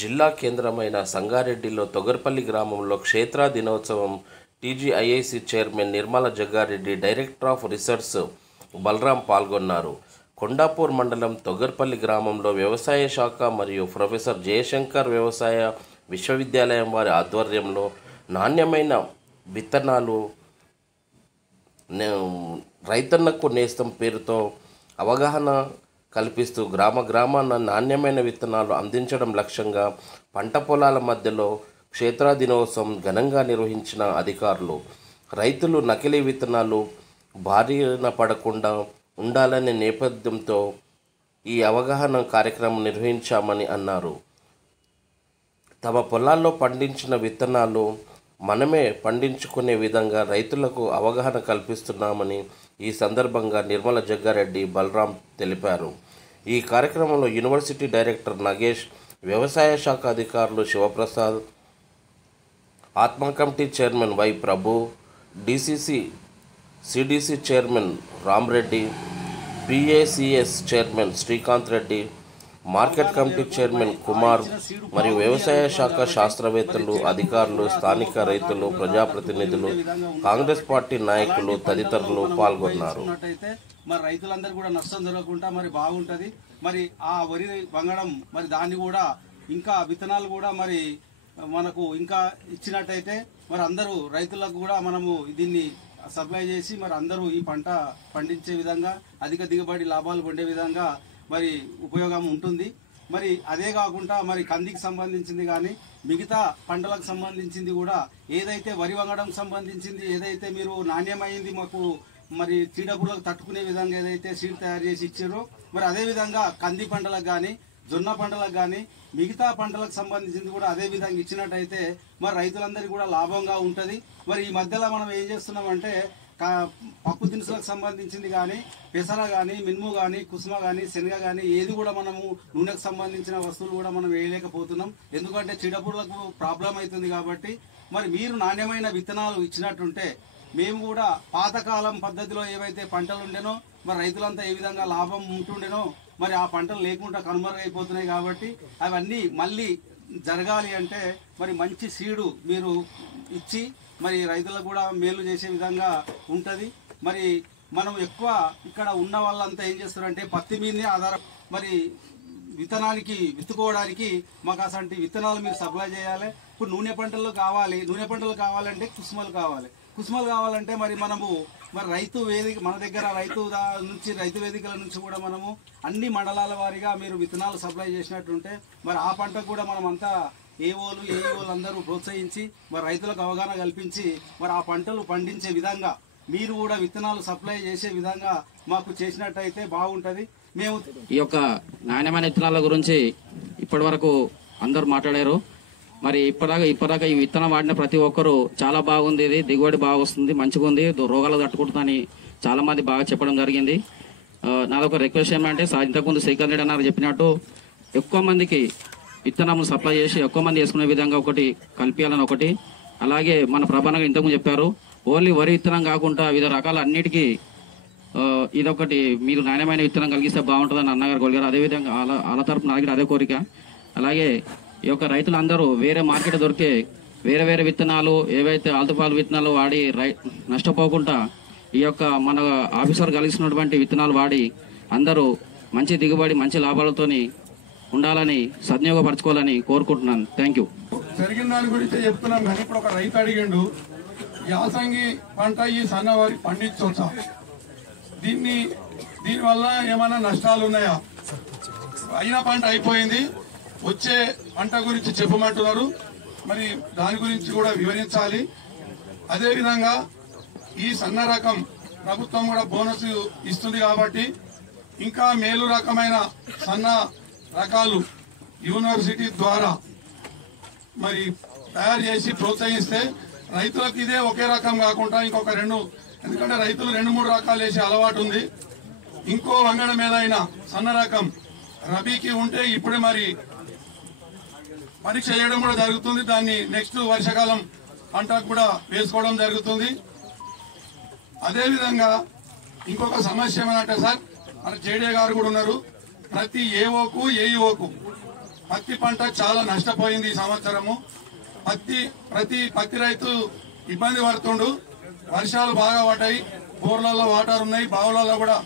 జిల్లా కేంద్రమైన సంగారెడ్డిలో తొగర్పల్లి గ్రామంలో క్షేత్ర దినోత్సవం TGIIC chairman Nirmala Jaggareddy, director of research Balaram పాల్గొన్నారు. కొండాపూర్ మండలం తొగర్పల్లి గ్రామంలో వ్యవసాయ శాఖ మరియు ప్రొఫెసర్ జయశంకర్ వ్యవసాయ విశ్వవిద్యాలయం వారి ఆధ్వర్యంలో నాణ్యమైన విత్తనాలు రైతన్నకు నేస్తం పేరుతో అవగాహన కల్పిస్తూ గ్రామాన నాణ్యమైన విత్తనాలు అందించడం లక్ష్యంగా పంట పొలాల మధ్యలో క్షేత్ర దినోత్సవం ఘనంగా నిర్వహించిన అధికారులు, రైతులు నకిలీ విత్తనాలు బారిన పడకుండా ఉండాలనే నేపథ్యంతో ఈ అవగాహన కార్యక్రమం నిర్వహించామని అన్నారు. తమ పొలాల్లో పండించిన విత్తనాలు మనమే పండించుకునే విధంగా రైతులకు అవగాహన కల్పిస్తున్నామని ఈ సందర్భంగా నిర్మల జగ్గారెడ్డి, బలరాం తెలిపారు. ఈ కార్యక్రమంలో యూనివర్సిటీ డైరెక్టర్ నగేష్, వ్యవసాయ శాఖ అధికారులు Sivaprasad, ATMA committee chairman Y Prabhu, CDC chairman Ramreddy, PACS chairman Srikanth Reddy, market committee chairman Kumar మరియు వ్యవసాయ శాఖ శాస్త్రవేత్తలు, అధికారులు, స్థానిక రైతులు, ప్రజాప్రతినిధులు, కాంగ్రెస్ పార్టీ నాయకులు తదితరులు పాల్గొన్నారు. మరి రైతులందరూ కూడా నష్టం జరగకుండా మరి బాగుంటది. మరి ఆ వరి వంగడం మరి దాన్ని కూడా ఇంకా విత్తనాలు కూడా మరి మనకు ఇంకా ఇచ్చినట్టయితే మరి అందరూ రైతులకు కూడా మనము దీన్ని సప్లై చేసి మరి అందరూ ఈ పంట పండించే విధంగా అధిక దిగుబడి లాభాలు పొందే విధంగా మరి ఉపయోగం ఉంటుంది. మరి అదే కాకుండా మరి కందికి సంబంధించింది కానీ మిగతా పంటలకు సంబంధించింది కూడా ఏదైతే వరి వంగడం సంబంధించింది ఏదైతే మీరు నాణ్యమైంది మాకు మరి చీడపురుగులకు తట్టుకునే విధంగా ఏదైతే సీడ్ తయారు చేసి ఇచ్చారో మరి అదే విధంగా కంది పంటలకు కానీ జొన్న పంటలకు కానీ మిగతా పంటలకు సంబంధించింది కూడా అదే విధంగా ఇచ్చినట్టయితే మరి రైతులందరికీ కూడా లాభంగా ఉంటుంది. మరి ఈ మధ్యలో మనం ఏం చేస్తున్నామంటే పప్పు దినుసులకు సంబంధించింది కానీ పెసర కానీ మినుము కానీ కుసుమ కానీ శనగ కానీ ఏది కూడా మనము నూనెకు సంబంధించిన వస్తువులు కూడా మనం వేయలేకపోతున్నాం. ఎందుకంటే చీడపురుగులకు ప్రాబ్లం అవుతుంది. కాబట్టి మరి మీరు నాణ్యమైన విత్తనాలు ఇచ్చినట్టుంటే మేము కూడా పాతకాలం పద్ధతిలో ఏవైతే పంటలు ఉండేనో మరి రైతులంతా ఏ విధంగా లాభం ఉంటుండేనో మరి ఆ పంటలు లేకుండా కనుమరుగైపోతున్నాయి. కాబట్టి అవన్నీ మళ్ళీ జరగాలి అంటే మరి మంచి సీడు మీరు ఇచ్చి మరి రైతులకు కూడా మేలు చేసే విధంగా ఉంటుంది. మరి మనం ఎక్కువ ఇక్కడ ఉన్న వాళ్ళంతా ఏం చేస్తారంటే పత్తి మీదనే ఆధారం. మరి విత్తనానికి విత్తుకోవడానికి మాకు అసలు విత్తనాలు మీరు సప్లై చేయాలి. ఇప్పుడు నూనె పంటలు కావాలంటే కుసుమలు కావాలంటే మరి మనము మరి రైతు వేదిక మన దగ్గర రైతు వేదికల నుంచి కూడా మనము అన్ని మండలాల వారీగా మీరు విత్తనాలు సప్లై చేసినట్టుంటే మరి ఆ పంటకు కూడా మనం అంతా ఏఈఓలు అందరూ ప్రోత్సహించి మరి రైతులకు అవగాహన కల్పించి మరి ఆ పంటలు పండించే విధంగా మీరు కూడా విత్తనాలు సప్లై చేసే విధంగా మాకు చేసినట్టయితే బాగుంటుంది. మేము ఈ యొక్క నాణ్యమైన విత్తనాల గురించి ఇప్పటి వరకు అందరూ మాట్లాడారు. మరి ఇప్పటిదాకా ఈ విత్తనం వాడిన ప్రతి ఒక్కరు చాలా బాగుంది, ఇది దిగుబడి బాగా వస్తుంది, మంచిగా ఉంది, రోగాలు తట్టుకుంటుందని చాలా మంది బాగా చెప్పడం జరిగింది. నాదొక రిక్వెస్ట్ ఏమంటే ఇంతకుముందు శ్రీకాంత్ రెడ్డి అన్నారు చెప్పినట్టు ఎక్కువ మందికి విత్తనాలు సప్లై చేసి ఎక్కువ మంది వేసుకునే విధంగా ఒకటి కల్పించాలని ఒకటి. అలాగే మన ప్రభానగా ఇంతకుముందు చెప్పారు ఓన్లీ వరి విత్తనం కాకుండా వివిధ రకాల అన్నిటికీ ఇదొకటి మీరు నాణ్యమైన విత్తనం కలిగిస్తే బాగుంటుందని అన్నగారు కోరిగారు. అదేవిధంగా వాళ్ళ తరపున అలాగే అదే కోరిక. అలాగే ఈ యొక్క రైతులందరూ వేరే మార్కెట్ దొరికే వేరే విత్తనాలు ఏవైతే ఆల్తుపాలు విత్తనాలు వాడి నష్టపోకుండా ఈ యొక్క మన ఆఫీసర్ కలిగిస్తున్నటువంటి విత్తనాలు వాడి అందరూ మంచి దిగుబడి మంచి లాభాలతోని ఉండాలని సద్వినియోగపరచుకోవాలని కోరుకుంటున్నాను. Thank you. జరిగిన దాని గురించి చెప్తున్నాం. కానీ ఇప్పుడు ఒక రైతు అడిగిండు యాసంగి పంట ఈ సన్నవారి పండించవచ్చా, దీనివల్ల ఏమైనా నష్టాలు ఉన్నాయా? అయిన పంట అయిపోయింది, వచ్చే పంట గురించి చెప్పమంటున్నారు. మరి దాని గురించి కూడా వివరించాలి. అదేవిధంగా ఈ సన్న రకం ప్రభుత్వం కూడా బోనస్ ఇస్తుంది కాబట్టి ఇంకా మేలు రకమైన సన్న రకాలు యూనివర్సిటీ ద్వారా మరి తయారు చేసి ప్రోత్సహిస్తే రైతులకు ఇదే ఒకే రకం కాకుండా ఇంకొక ఎందుకంటే రైతులు 2-3 రకాలు వేసే అలవాటు ఉంది. ఇంకో వంగడం ఏదైనా సన్న రకం రబీకి ఉంటే ఇప్పుడే మరి పరీక్ష చేయడం కూడా జరుగుతుంది. దాన్ని నెక్స్ట్ వర్షాకాలం పంటకు కూడా వేసుకోవడం జరుగుతుంది. అదేవిధంగా ఇంకొక సమస్య ఏమంటే సార్, మన జేడీ గారు కూడా ఉన్నారు, ప్రతి ఏఓకు ఏఈఓకు పత్తి పంట చాలా నష్టపోయింది ఈ సంవత్సరము. ప్రతి పత్తి రైతు ఇబ్బంది పడుతుండు. వర్షాలు బాగా పడ్డాయి, బోర్లలో వాటర్ ఉన్నాయి, బావులలో కూడా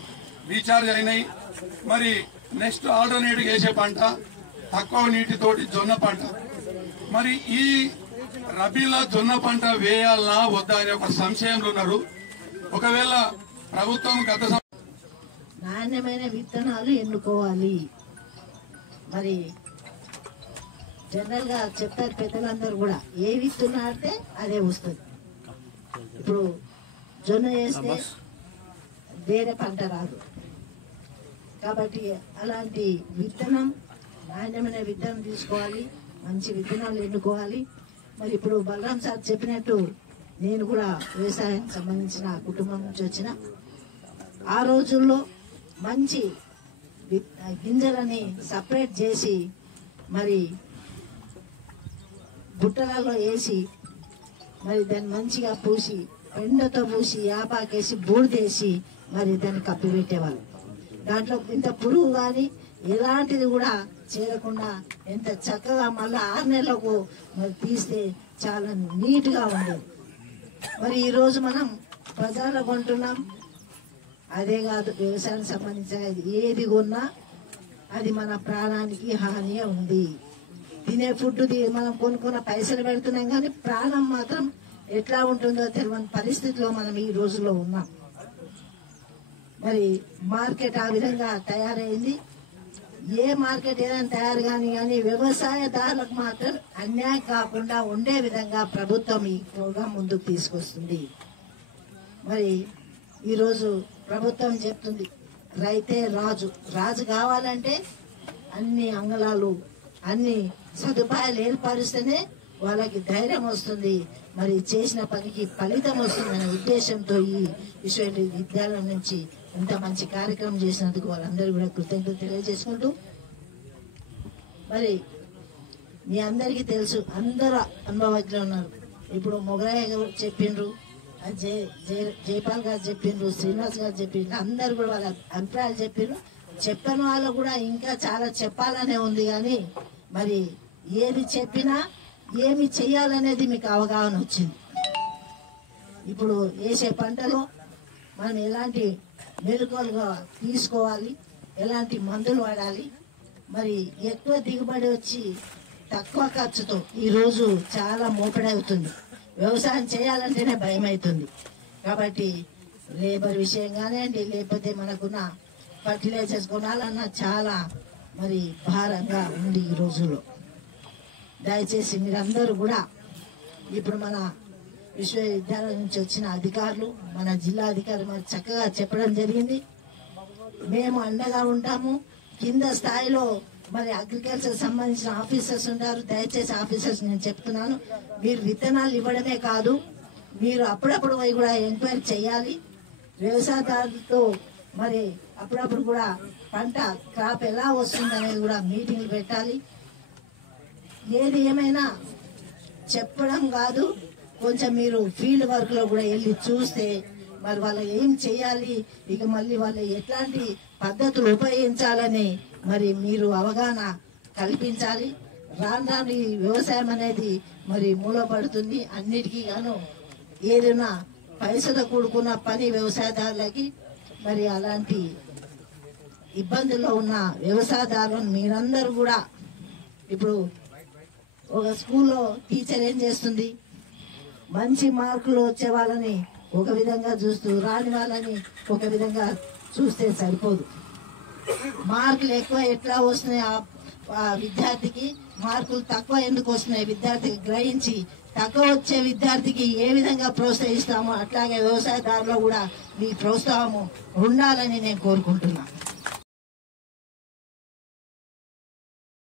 రీఛార్జ్ అయినాయి. మరి నెక్స్ట్ ఆల్టర్నేటివ్ వేసే పంట తక్కువ నీటితోటి జొన్న పంట. మరి ఈ రబీలో జొన్న పంట వేయాలనా వద్దా అనే ఒక సంశయంలో ఉన్నారు. ఒకవేళ ప్రభుత్వం నాణ్యమైన విత్తనాలు ఎన్నుకోవాలి. మరి జనరల్ గా చెప్తారు పెద్దలందరూ కూడా, ఏ విత్తనం ఆడితే అదే వస్తుంది. ఇప్పుడు జొన్న వేస్తే వేరే పంట రాదు. కాబట్టి అలాంటి విత్తనం, నాణ్యమైన విత్తనం తీసుకోవాలి, మంచి విత్తనాలు ఎన్నుకోవాలి. మరి ఇప్పుడు బలరాం సార్ చెప్పినట్టు నేను కూడా వ్యవసాయం సంబంధించిన కుటుంబం నుంచి వచ్చిన, ఆ రోజుల్లో మంచి గింజలని సపరేట్ చేసి మరి బుట్టలలో వేసి మరి దాన్ని మంచిగా పూసి, ఎండతో పూసి, యాపాకేసి, బూడిదేసి మరి దాన్ని కప్పిపెట్టేవాళ్ళు. దాంట్లో ఇంత పురుగు కానీ ఎలాంటిది కూడా చేరకుండా ఎంత చక్కగా మళ్ళీ 6 నెలలకు మరి తీస్తే చాలా నీట్గా ఉండేది. మరి ఈరోజు మనం బజార్లో కొంటున్నాం. అదే కాదు, వ్యవసాయానికి సంబంధించిన ఏది కొన్నా అది మన ప్రాణానికి హాని ఉంది. తినే ఫుడ్ మనం కొనుక్కున్న పైసలు పెడుతున్నాం, కానీ ప్రాణం మాత్రం ఎట్లా ఉంటుందో తెలియని పరిస్థితిలో మనం ఈ రోజుల్లో ఉన్నాం. మరి మార్కెట్ ఆ విధంగా తయారైంది. ఏ మార్కెట్ ఏదైనా తయారు కానీ వ్యవసాయదారులకు మాత్రం అన్యాయం కాకుండా ఉండే విధంగా ప్రభుత్వం ఈ ప్రోగ్రాం ముందుకు తీసుకొస్తుంది. మరి ఈరోజు ప్రభుత్వం చెప్తుంది, రైతే రాజు. రాజు కావాలంటే అన్ని అంగళాలు, అన్ని సదుపాయాలు ఏర్పరిస్తేనే వాళ్ళకి ధైర్యం వస్తుంది, మరి చేసిన పనికి ఫలితం వస్తుందనే ఉద్దేశంతో ఈ విశ్వవిద్యాలయం నుంచి ఇంత మంచి కార్యక్రమం చేసినందుకు వాళ్ళందరూ కూడా కృతజ్ఞతలు తెలియజేసుకుంటూ, మరి మీ అందరికీ తెలుసు, అందరూ అనుభవజ్ఞులు ఉన్నారు. ఇప్పుడు మొగరాయ గారు చెప్పిండ్రు, జయపాల్ గారు చెప్పిండ్రు, శ్రీనివాస్ గారు చెప్పిండ్రు, అందరు కూడా వాళ్ళ అభిప్రాయాలు చెప్పిండ్రు. చెప్పిన వాళ్ళు కూడా ఇంకా చాలా చెప్పాలనే ఉంది, కానీ మరి ఏది చెప్పినా ఏమి చెయ్యాలనేది మీకు అవగాహన వచ్చింది. ఇప్పుడు వేసే పంటలో మనం ఎలాంటి మెలకువలుగా తీసుకోవాలి, ఎలాంటి మందులు వాడాలి, మరి ఎక్కువ దిగుబడి వచ్చి తక్కువ ఖర్చుతో ఈరోజు చాలా మోపడవుతుంది. వ్యవసాయం చేయాలంటేనే భయం అవుతుంది. కాబట్టి లేబర్ విషయం కానివ్వండి, లేకపోతే మనకున్న ఫర్టిలైజర్స్ కొనాలన్నా చాలా మరి భారంగా ఉంది ఈ రోజుల్లో. దయచేసి మీరందరూ కూడా ఇప్పుడు మన విశ్వవిద్యాలయం నుంచి వచ్చిన అధికారులు, మన జిల్లా అధికారులు మరి చక్కగా చెప్పడం జరిగింది. మేము అండగా ఉంటాము. కింద స్థాయిలో మరి అగ్రికల్చర్ సంబంధించిన ఆఫీసర్స్ ఉంటారు. దయచేసి ఆఫీసర్స్ నేను చెప్తున్నాను, మీరు విత్తనాలు ఇవ్వడమే కాదు, మీరు అప్పుడప్పుడు పోయి కూడా ఎంక్వైరీ చేయాలి. వ్యవసాయదారులతో మరి అప్పుడప్పుడు కూడా పంట క్రాప్ ఎలా వస్తుంది అనేది కూడా మీటింగ్లు పెట్టాలి. ఏది ఏమైనా చెప్పడం కాదు, కొంచెం మీరు ఫీల్డ్ వర్క్ లో కూడా వెళ్ళి చూస్తే మరి వాళ్ళు ఏం చేయాలి, ఇక మళ్ళీ వాళ్ళు ఎట్లాంటి పద్ధతులు ఉపయోగించాలని మరి మీరు అవగాహన కల్పించాలి. రాను రాను ఈ వ్యవసాయం అనేది మరి మూలపడుతుంది. అన్నిటికీ గాను ఏదైనా పైసలు కూడుకున్న పని వ్యవసాయదారులకి. మరి అలాంటి ఇబ్బందుల్లో ఉన్న వ్యవసాయదారులను మీరందరూ కూడా, ఇప్పుడు ఒక స్కూల్లో టీచర్ ఏం చేస్తుంది, మంచి మార్కులు వచ్చే వాళ్ళని ఒక విధంగా చూస్తూ రాని వాళ్ళని ఒక విధంగా చూస్తే సరిపోదు. మార్కులు ఎక్కువ ఎట్లా వస్తున్నాయి ఆ విద్యార్థికి, మార్కులు తక్కువ ఎందుకు వస్తున్నాయి విద్యార్థికి గ్రహించి తక్కువ వచ్చే విద్యార్థికి ఏ విధంగా ప్రోత్సహిస్తామో అట్లాగే వ్యవసాయదారులో కూడా మీ ప్రోత్సాహము ఉండాలని నేను కోరుకుంటున్నాను.